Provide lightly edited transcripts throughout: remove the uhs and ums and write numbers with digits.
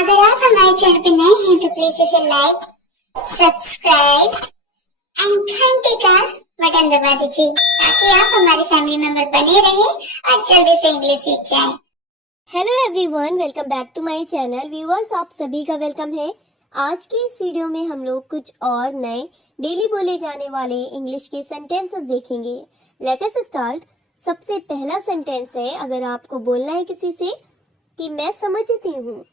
अगर आप हमारे चैनल पे नए हैं तो प्लीज इसे लाइक, सब्सक्राइब एंड घंटी का बटन दबा दीजिए ताकि आप हमारे फैमिली मेंबर बने रहें और जल्दी से इंग्लिश सीख जाएं। Hello everyone, welcome back to my channel. Viewers, आप सभी का वेलकम है। आज के इस वीडियो में हम लोग कुछ और नए डेली बोले जाने वाले इंग्लिश के सेंटेंसेस देखेंगे। Let us start. सबसे पहला सेंटेंस है, अगर आपको बोलना है किसी से कि मैं समझती हूँ,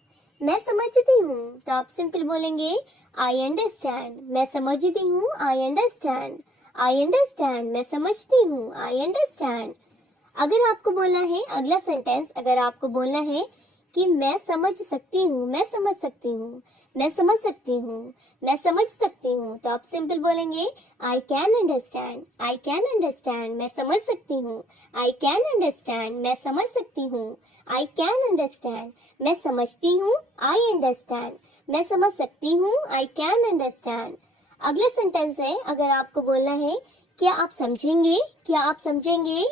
मैं समझती हूँ, तो आप सिंपल बोलेंगे आई अंडरस्टैंड। मैं समझती हूँ, आई अंडरस्टैंड। आई अंडरस्टैंड, मैं समझती हूँ, आई अंडरस्टैंड। अगर आपको बोलना है अगला सेंटेंस, अगर आपको बोलना है कि मैं समझ सकती हूँ, मैं समझ सकती हूँ, मैं समझ सकती हूँ, मैं समझ सकती हूँ, तो आप सिंपल बोलेंगे I can understand. I can understand, मैं समझ सकती हूँ। आई कैन अंडरस्टैंड, मैं समझ सकती हूँ। आई कैन अंडरस्टैंड, मैं समझती हूँ। आई अंडरस्टैंड, मैं समझ सकती हूँ। I can understand. अगला सेंटेंस है, अगर आपको बोलना है क्या आप समझेंगे, क्या आप समझेंगे,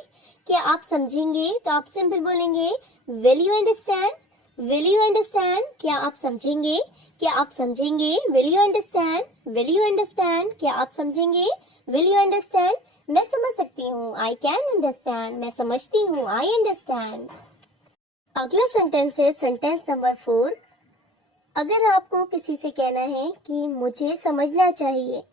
क्या आप समझेंगे, तो आप सिंपल बोलेंगे will you understand. Will you understand, क्या आप समझेंगे, क्या आप समझेंगे। Will you understand, will you understand, क्या आप समझेंगे। विल यू अंडरस्टैंड, मैं समझ सकती हूँ। आई कैन अंडरस्टैंड, मैं समझती हूँ। I understand. अगला सेंटेंस है सेंटेंस नंबर 4। अगर आपको किसी से कहना है कि मुझे समझना चाहिए,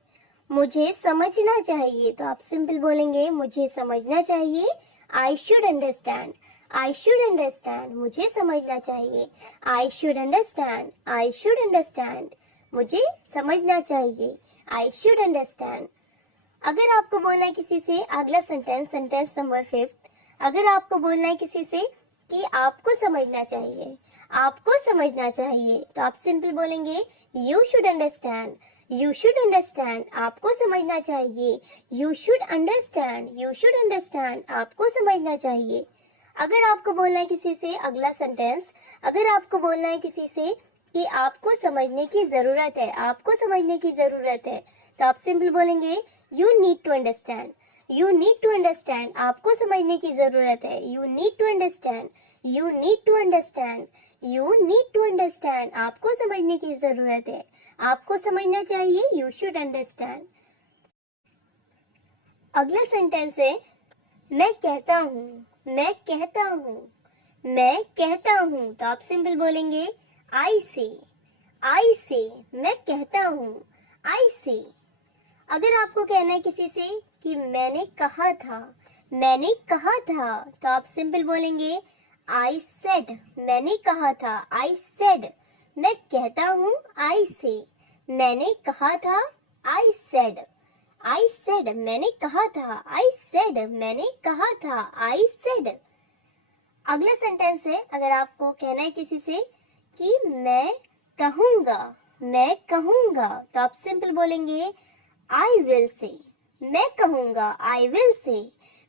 मुझे समझना चाहिए, तो आप सिंपल बोलेंगे मुझे समझना चाहिए। I should understand. I should understand, मुझे समझना चाहिए। I should understand. I should understand, मुझे समझना चाहिए। I should understand. अगर आपको बोलना है किसी से अगला सेंटेंस, सेंटेंस नंबर 5। अगर आपको बोलना है किसी से कि आपको समझना चाहिए, आपको समझना चाहिए, तो आप सिंपल बोलेंगे you should understand. You should understand, आपको समझना चाहिए। You should understand. You should understand, आपको समझना चाहिए। अगर आपको बोलना है किसी से अगला सेंटेंस, अगर आपको बोलना है किसी से कि आपको समझने की जरूरत है, आपको समझने की जरूरत है, तो आप सिंपल बोलेंगे you need to understand. You need to understand, आपको समझने की जरूरत है। You need to understand. You need to understand. You need to understand, आपको समझने की जरूरत है। आपको समझना चाहिए। You should understand. अगला सेंटेंस है मैं कहता हूँ, मैं कहता हूँ, मैं कहता हूँ, तो आप सिंपल बोलेंगे आई से। आई से, मैं कहता हूँ। आई से। अगर आपको कहना है किसी से कि मैंने कहा था, मैंने कहा था, तो आप सिंपल बोलेंगे आई सेड। मैंने कहा था। आई सेड, मैं कहता हूँ। आई से, मैंने कहा था। I said. आई सेड, मैंने कहा था। आई सेड, मैंने कहा था। I said. अगला सेंटेंस है, अगर आपको कहना है किसी से कि मैं कहूंगा, मैं कहूंगा, तो आप सिंपल बोलेंगे आई विल से। मैं कहूंगा। I will say.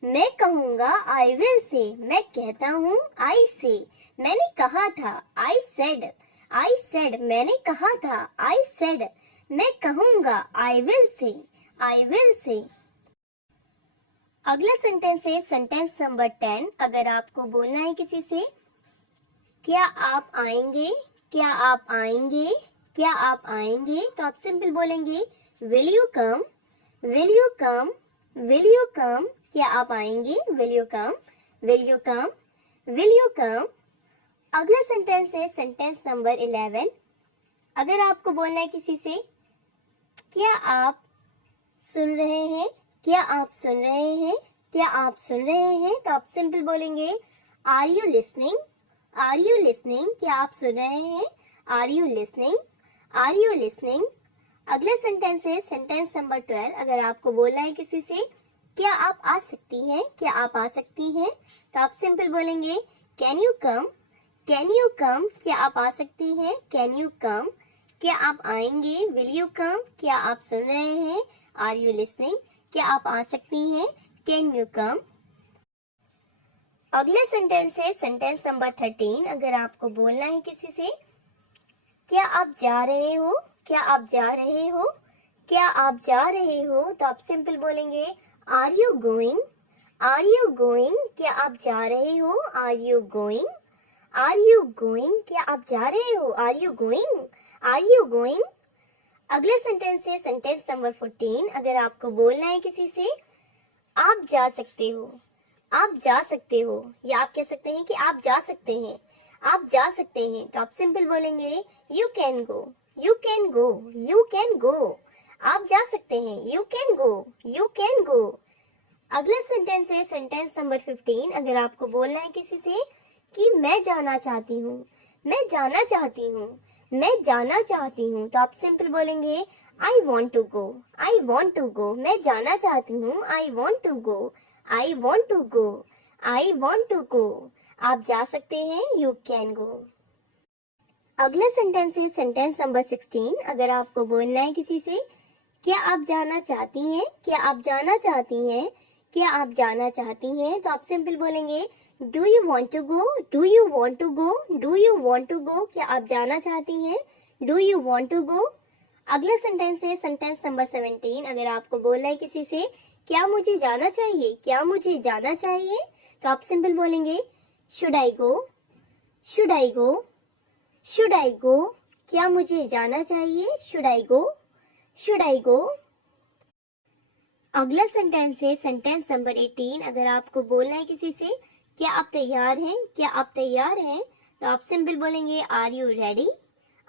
मैं कहूंगा। आई विल से, मैं कहता हूँ। आई से, मैंने कहा था। I said. आई सेड, मैंने कहा था। आई सेड, मैं कहूंगा। I will say. I will say. अगला सेंटेंस है सेंटेंस नंबर 10। अगर आपको बोलना है किसी से क्या आप आएंगे, क्या आप आएंगे, क्या आप आएंगे, तो आप सिंपल बोलेंगे will you come. Will you come. Will you come, क्या आप आएंगे। Will you come. Will you come. Will you come. अगला सेंटेंस है सेंटेंस नंबर 11। अगर आपको बोलना है किसी से क्या आप सुन रहे हैं, क्या आप सुन रहे हैं, क्या आप सुन रहे हैं, तो आप सिंपल बोलेंगे are you listening. Are you listening, क्या आप सुन रहे हैं। Are you listening. Are you listening. अगला सेंटेंस है सेंटेंस नंबर 12। अगर आपको बोलना है किसी से क्या आप आ सकती हैं, क्या आप आ सकती हैं, तो आप सिंपल बोलेंगे can you come. Can you come, क्या आप आ सकती हैं। कैन यू कम, क्या आप आएंगे। विल यू कम, क्या आप सुन रहे हैं। आर यू लिसनिंग, क्या आप आ सकती हैं। Can you come. अगला सेंटेंस है सेंटेंस नंबर 13। अगर आपको बोलना है किसी से क्या आप जा रहे हो, क्या आप जा रहे हो, क्या आप जा रहे हो, तो आप सिंपल बोलेंगे are you going. Are you going, क्या आप जा रहे हो। Are you going. Are you going, क्या आप जा रहे हो? Are you going, are you going. अगला सेंटेंस है सेंटेंस नंबर 14। अगर आपको बोलना है किसी से आप जा सकते हो, आप जा सकते हो, या आप कह सकते हैं कि आप जा सकते हैं, आप जा सकते हैं, तो आप सिंपल बोलेंगे you can go, you can go, you can go. आप जा सकते हैं, you can go, you can go. अगला सेंटेंस है सेंटेंस नंबर 15। अगर आपको बोलना है किसी से कि मैं जाना चाहती हूँ, मैं जाना चाहती हूँ, मैं जाना चाहती हूँ, तो आप सिंपल बोलेंगे I want to go, I want to go. मैं जाना चाहती हूँ, I want to go, I want to go, I want to go. आप जा सकते हैं, यू कैन गो। अगला सेंटेंस है सेंटेंस नंबर 16। अगर आपको बोलना है किसी से क्या आप जाना चाहती हैं, क्या आप जाना चाहती हैं, क्या आप जाना चाहती हैं, तो आप सिंपल बोलेंगे do you want to go, do you want to go, do you want to go. क्या आप जाना चाहती हैं, do you want to go. अगला सेंटेंस है सेंटेंस नंबर 17। अगर आपको बोलना है किसी से क्या मुझे जाना चाहिए, क्या मुझे जाना चाहिए, तो आप सिंपल बोलेंगे should I go, should I go, should I go. क्या मुझे जाना चाहिए, should I go, should I गो। अगला सेंटेंस है सेंटेंस नंबर 18। अगर आपको बोलना है किसी से क्या आप तैयार हैं, क्या आप तैयार हैं, तो आप सिंपल बोलेंगे are you ready,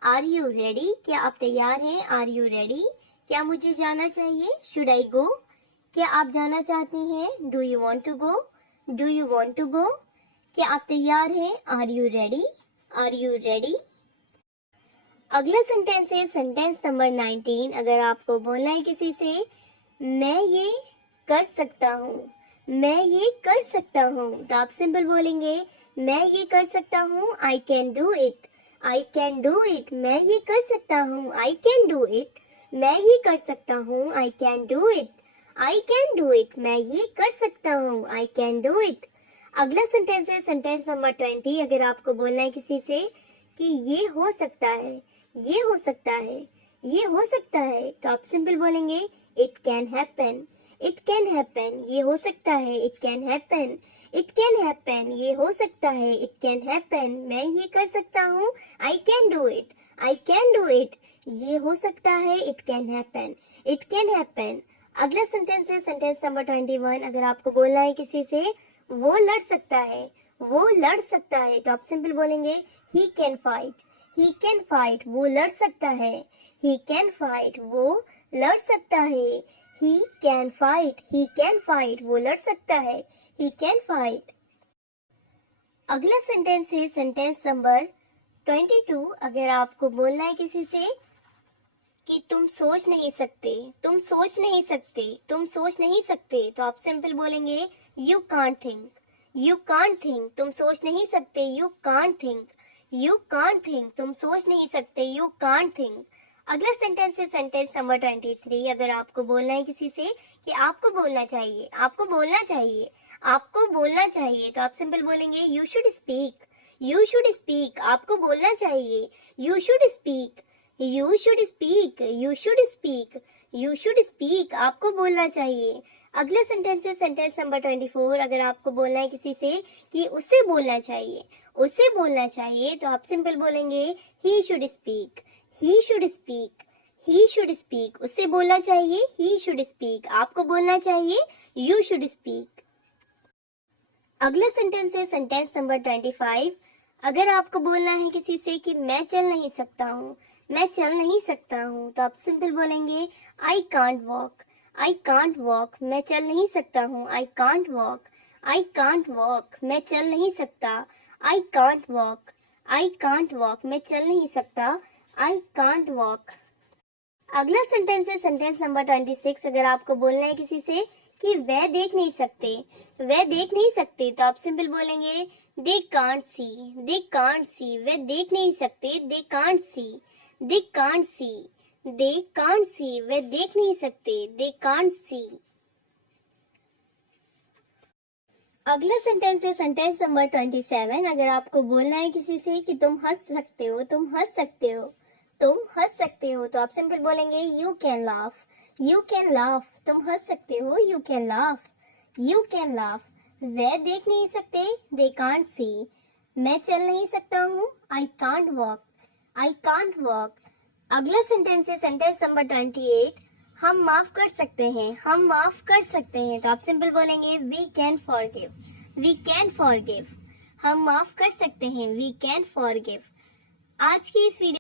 are you ready. क्या आप तैयार हैं, आर यू रेडी। क्या मुझे जाना चाहिए, शुड आई गो। क्या आप जाना चाहती हैं, do you want to go, do you want to go. क्या आप तैयार हैं, are you ready, are you ready. अगला सेंटेंस है सेंटेंस नंबर 19। अगर आपको बोलना है किसी से मैं ये कर सकता हूँ, मैं ये कर सकता हूँ, तो आप सिंपल बोलेंगे मैं ये कर सकता हूँ, I can do it, I can do it. मैं ये कर सकता हूँ, आई कैन डू इट। मैं ये कर सकता हूँ, I can do it, I can do it. मैं ये कर सकता हूँ, आई कैन डू इट। अगला सेंटेंस है सेंटेंस नंबर 20। अगर आपको बोलना है किसी से कि ये हो सकता है, ये हो सकता है, ये हो सकता है, तो आप सिंपल बोलेंगे it can happen, it can happen. ये हो सकता है, it can happen, it can happen. ये हो सकता है, इट कैन हैपन। मैं ये कर सकता हूँ, I can do it, I can do it. ये हो सकता है, it can happen, it can happen. अगला सेंटेंस है सेंटेंस नंबर 21। अगर आपको बोलना है किसी से वो लड़ सकता है, वो लड़ सकता है, तो आप सिंपल बोलेंगे he can fight, he can fight. वो लड़ सकता है, ही कैन फाइट। वो लड़ सकता है, he can fight, he can fight. वो लड़ सकता है, ही कैन फाइट। अगला सेंटेंस है सेंटेंस नंबर 22। अगर आपको बोलना है किसी से कि तुम सोच नहीं सकते, तुम सोच नहीं सकते, तुम सोच नहीं सकते, तो आप सिंपल बोलेंगे you can't think, you can't think. तुम सोच नहीं सकते, you can't think, you can't think. तुम सोच नहीं सकते, यू कांट थिंक। अगला सेंटेंस है सेंटेंस नंबर 23। अगर आपको बोलना है किसी से कि आपको बोलना चाहिए, आपको बोलना चाहिए, आपको बोलना चाहिए, तो आप सिंपल बोलेंगे you should speak, you should speak. आपको बोलना चाहिए, you should speak, you should speak, you should speak, you should speak. आपको बोलना चाहिए। अगला सेंटेंस है सेंटेंस नंबर 24। अगर आपको बोलना है किसी से कि उससे बोलना चाहिए, उससे बोलना चाहिए, तो आप सिंपल बोलेंगे he should speak, he should speak, he should speak. उससे बोलना चाहिए, ही शुड स्पीक। आपको बोलना चाहिए, यू शुड स्पीक। अगला सेंटेंस है सेंटेंस नंबर 25। अगर आपको बोलना है किसी से कि मैं चल नहीं सकता हूँ, मैं चल नहीं सकता हूँ, तो आप सिंपल बोलेंगे I can't walk, I can't walk. मैं चल नहीं सकता हूँ, I can't walk, I can't walk. मैं चल नहीं सकता, I can't walk, I can't walk. मैं चल नहीं सकता, आई कांट वॉक। अगला सेंटेंस है सेंटेंस नंबर 26। अगर आपको बोलना है किसी से कि वह देख नहीं सकते, वह देख नहीं सकते, तो आप सिंपल बोलेंगे they can't see, they can't see. वह देख नहीं सकते, they can't see, they can't see, they can't see. वह देख नहीं सकते, दे कांट सी। अगला सेंटेंस है सेंटेंस नंबर 27। अगर आपको बोलना है किसी से कि तुम हंस सकते हो, तुम हंस सकते हो, तुम हंस सकते हो, तो आप सिंपल बोलेंगे you can laugh, you can laugh. तुम हंस सकते हो, you can laugh, you can laugh. वह देख नहीं सकते, दे कांट सी, मैं चल नहीं सकता हूँ, I can't walk, I can't walk. अगला सेंटेंस है सेंटेंस नंबर 28, हम माफ कर सकते हैं, हम माफ कर सकते हैं। तो आप सिंपल बोलेंगे we can forgive, we can forgive. हम माफ कर सकते हैं, वी कैन फॉरगिव। आज की इस वीडियो